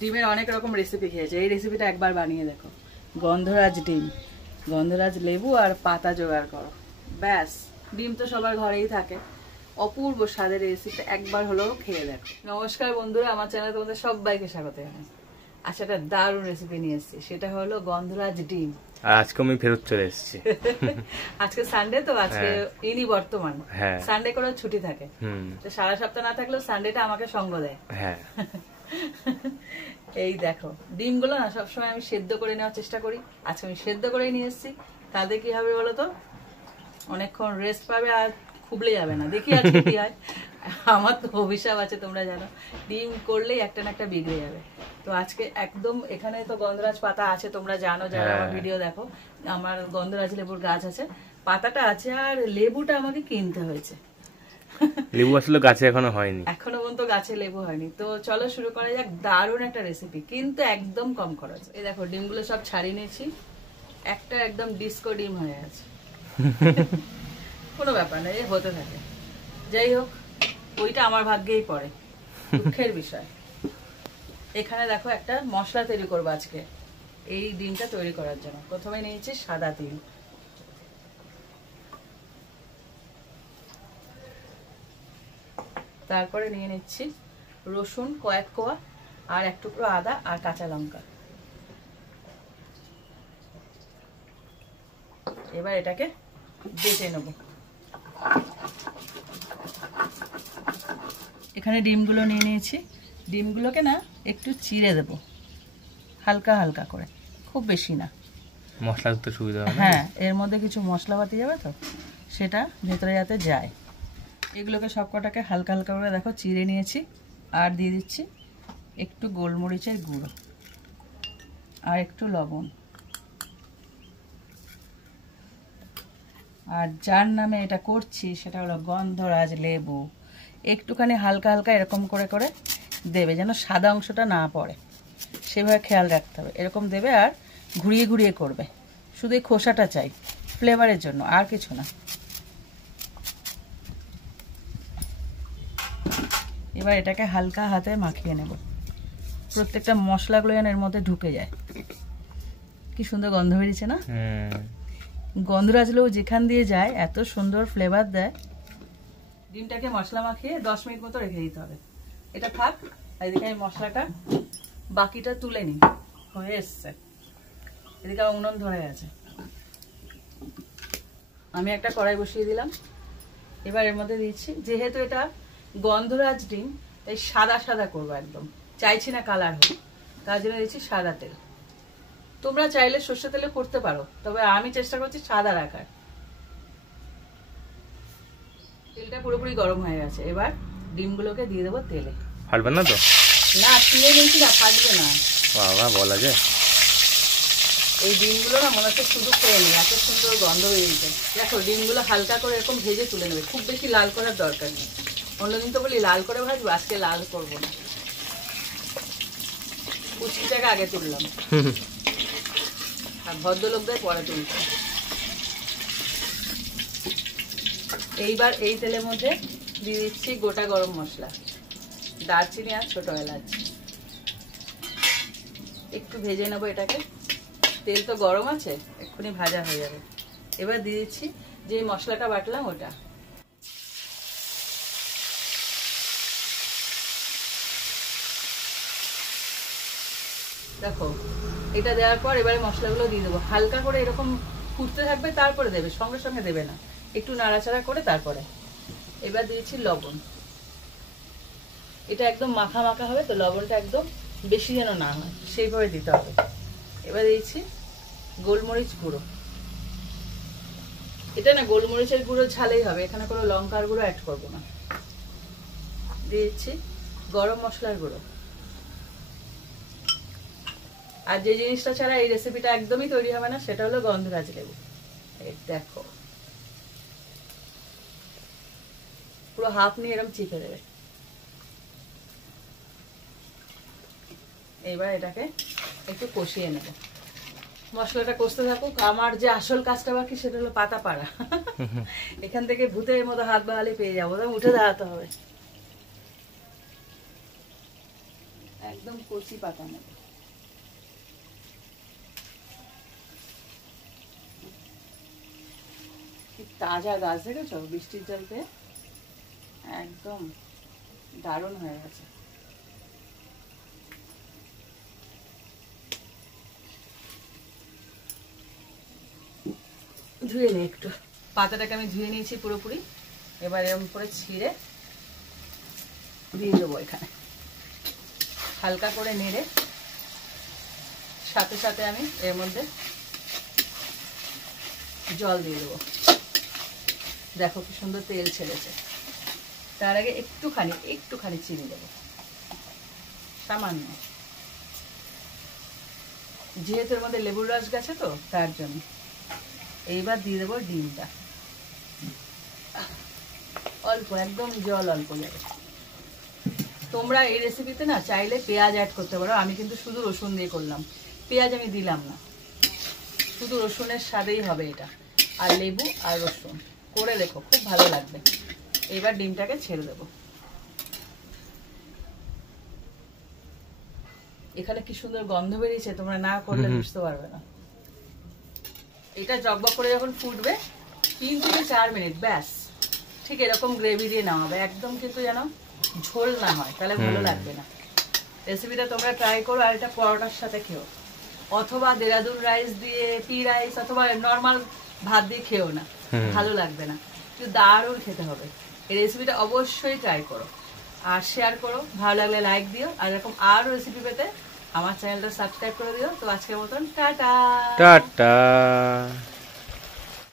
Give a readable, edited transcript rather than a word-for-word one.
ডিমের অনেক রকম রেসিপি খেয়েছে, এই রেসিপিটা একবার বানিয়ে দেখো। গন্ধরাজ ডিম, গন্ধরাজ লেবু আর পাতা জোগাড় করো, ব্যাস। ডিম তো সবার ঘরেই থাকে, অপূর্ব স্বাদের রেসিপি একবার হলেও খেয়ে দেখো। নমস্কার বন্ধুরা, আমার চ্যানেলে তোমাদের সবাইকে স্বাগত জানাই। আচ্ছা, একটা দারুণ রেসিপি নিয়ে এসেছি, সেটা হলো গন্ধরাজ ডিম। আর আজকে আমি ফেরত চলে এসেছি। আজকে সানডে তো, আজকে ইনি বর্তমান সানডে করে ছুটি থাকে, তো সারা সপ্তাহ না থাকলেও সানডেটা আমাকে সঙ্গ দেয়। এই দেখো ডিমগুলো না সবসময় আমি সেদ্ধ করে নেওয়ার চেষ্টা করি, আজকে আমি সেদ্ধ করে নিয়ে এসেছি। তাহলে কি হবে বলো তো, অনেকক্ষণ রেস্ট পাবে আর খুবলে যাবে না। দেখি আজকে কি হয়। আমার তো অভিশাপ আছে তোমরা জানো, ডিম করলেই একটা না একটা বিগড়ে যাবে। তো আজকে একদম এখানে তো গন্ধরাজ পাতা আছে, তোমরা জানো যারা আমার ভিডিও দেখো, আমার গন্ধরাজ লেবুর গাছ আছে, পাতাটা আছে, আর লেবুটা আমাকে কিনতে হয়েছে। লেবু আসলে গাছে এখনো হয়নি, এখনো পর্যন্ত গাছে লেবু হয়নি। তো চলো শুরু করা যাক। দারুণ একটা রেসিপি, কিন্তু একদম কম খরচ। এই দেখো ডিমগুলো সব ছাড়িয়ে নিয়েছি, একটা একদম ডিস্কো ডিম হয়ে আছে। কোনো ব্যাপার না, হতে থাকে। যাই হোক, ওইটা আমার ভাগ্যেই পড়ে, দুঃখের বিষয়। এখানে দেখো একটা মশলা তৈরি করবো আজকে এই ডিমটা তৈরি করার জন্য। প্রথমে নিয়েছি সাদা তিল, তারপরে নিয়ে নিচ্ছি রসুন কয়েক কোয়া, আর এক টুকরো আদা আর কাঁচা লঙ্কা। এবার এটাকে বেটে নেব। এখানে ডিমগুলো নিয়ে নিয়েছি, ডিমগুলোকে না একটু চিড়ে দেব হালকা হালকা করে, খুব বেশি না। মশলা তো সুবিধা হবে। হ্যাঁ, এর মধ্যে কিছু মশলাপাতি যাবে তো, সেটা ভেতরে যাতে যায়। এগুলোকে সবকটাকে হালকা হালকা করে দেখো চিড়ে নিয়েছি, আর দিয়ে দিচ্ছি একটু গোলমরিচের গুঁড়ো আর একটু লবণ। আর যার নামে এটা করছি সেটা হলো গন্ধরাজ লেবু। একটুখানি হালকা হালকা এরকম করে করে দেবে, যেন সাদা অংশটা না পড়ে, সেভাবে খেয়াল রাখতে হবে। এরকম দেবে আর ঘুরিয়ে ঘুরিয়ে করবে, শুধু এই খোসাটা চাই ফ্লেভারের জন্য, আর কিছু না। এবার এটাকে হালকা হাতে মাখিয়ে নেব, প্রত্যেকটা মশলাগুলো যেন এর মধ্যে ঢুকে যায়। কি সুন্দর গন্ধ বেরিয়েছে না? গন্ধরাজ লেবু যেখান দিয়ে যায় এত সুন্দর ফ্লেভার দেয়। ডিমটাকে মশলা মাখিয়ে 10 মিনিট মতো রেখে দিতে হবে। এটা থাক, এদিকে আমি মশলাটা বাকিটা তুলে নিই। হয়ে এসছে, এদিকে উনুন ধরে গেছে। আমি একটা কড়াই বসিয়ে দিলাম। এবার এর মধ্যে দিচ্ছি, যেহেতু এটা গন্ধরাজ ডিম তাই সাদা সাদা করবো, একদম চাইছি না কালার হোক, তার জন্য দিচ্ছি সাদা তেল। তোমরা চাইলে সর্ষে তেলে করতে পারো, তবে আমি চেষ্টা করছি সাদা রাখার। তেলটা পুরোপুরি গরম হয়ে গেছে, এবার ডিমগুলোকে দিয়ে দেবো তেলে। ফাটবে না তো? না, তুলে নিয়েছি না, ফাটবে না। বাবা, বলা যায়। এই ডিমগুলো না মনে হচ্ছে শুধু খেয়ে নি, এত সুন্দর গন্ধ বেরিয়েছে। দেখো ডিমগুলো হালকা করে এরকম ভেজে তুলে নেবে, খুব বেশি লাল করার দরকার নেই। অন্যদিন তো বলি লাল করে ভাজবো, আজকে লাল করবো না। কুচিটাকে আগে তুললাম, আর ভদ্রলোকদের পরে তুলছি। এইবার এই তেলের মধ্যে দিয়ে দিচ্ছি গোটা গরম মশলা, দারচিনি আর ছোট এলাচ। একটু ভেজে নেবো এটাকে, তেল তো গরম আছে, এক্ষুনি ভাজা হয়ে যাবে। এবার দিয়ে দিচ্ছি যে মশলাটা বাটলাম ওটা। দেখো এটা দেওয়ার পর এবারে মশলাগুলো দিয়ে দেবো, হালকা করে এরকম ফুটতে থাকবে, তারপরে দেবে, সঙ্গে সঙ্গে দেবে না, একটু নাড়াচাড়া করে তারপরে। এবার দিয়েছি লবণ, এটা একদম মাখা মাখা হবে তো, লবণটা একদম বেশি যেন না হয় সেইভাবে দিতে হবে। এবার দিয়েছি গোলমরিচ গুঁড়ো, এটা না গোলমরিচের গুঁড়ো ঝালেই হবে, এখানে কোনো লঙ্কার গুঁড়ো অ্যাড করবো না। দিয়েছি গরম মশলার গুঁড়ো। আর যে জিনিসটা ছাড়া এই রেসিপিটা একদমই তৈরি হবে না সেটা হলো গন্ধরাজ লেবু। এই দেখো পুরো হাফ নিয়ে এরকম চিপে দেবে। এবার এটাকে একটু কষিয়ে নেব, মশলাটা কষতে থাকুক। আমার যে আসল কাজটা বাকি সেটা হলো পাতা পাড়া। এখান থেকে ভূতের মতো হাত বাড়ালে পেয়ে যাবো, উঠে দাঁড়াতে হবে। একদম কচি পাতা নেব। কি তাজা গাছ দেখেছো, বৃষ্টির জল পেয়ে একদম দারুণ হয়ে গেছে। ধুয়ে নে একটু। পাতাটাকে আমি ধুয়ে নিয়েছি পুরোপুরি। এবার এরকম করে ছিঁড়ে দিয়ে দেবো এখানে, হালকা করে নেড়ে। সাথে সাথে আমি এর মধ্যে জল দিয়ে দেবো। দেখো কি সুন্দর তেল ছেড়েছে। তার আগে একটুখানি চিনি দেবো, সামান্য, যেহেতু এর মধ্যে লেবুর রস গেছে তো তার জন্য। এইবার দিয়ে দেবো ডিমটা, অল্প, একদম জল অল্প যাবে। তোমরা এই রেসিপিতে না চাইলে পেঁয়াজ অ্যাড করতে পারো, আমি কিন্তু শুধু রসুন দিয়ে করলাম, পেঁয়াজ আমি দিলাম না। শুধু রসুনের স্বাদেই হবে এটা, আর লেবু আর রসুন। করে দেখো, খুব ভালো লাগবে। এবার ডিমটাকে ছেড়ে দেবো। এখানে কি সুন্দর গন্ধ বেরিয়েছে, তোমরা না করলে বুঝতে পারবে না। এটা জকবক করে যখন ফুটবে 3 থেকে 4 মিনিট ব্যাস, ঠিক এরকম গ্রেভি দিয়ে নেওয়া হবে। একদম কিন্তু যেন ঝোল না হয়, তাহলে ভালো লাগবে না। রেসিপিটা তোমরা ট্রাই করো। আর এটা পরোটার সাথে খেও, অথবা দেরাদুন রাইস দিয়ে, পি রাইস, অথবা নর্মাল ভাত দিয়ে খেও না, ভালো লাগবে না। কিন্তু দারুণ খেতে হবে। এই রেসিপিটা অবশ্যই ট্রাই করো আর শেয়ার করো। ভালো লাগলে লাইক দিও। আর এরকম আরও রেসিপি পেতে আমার চ্যানেলটা সাবস্ক্রাইব করে দিও। তো আজকের মতন টাটা। টাটা।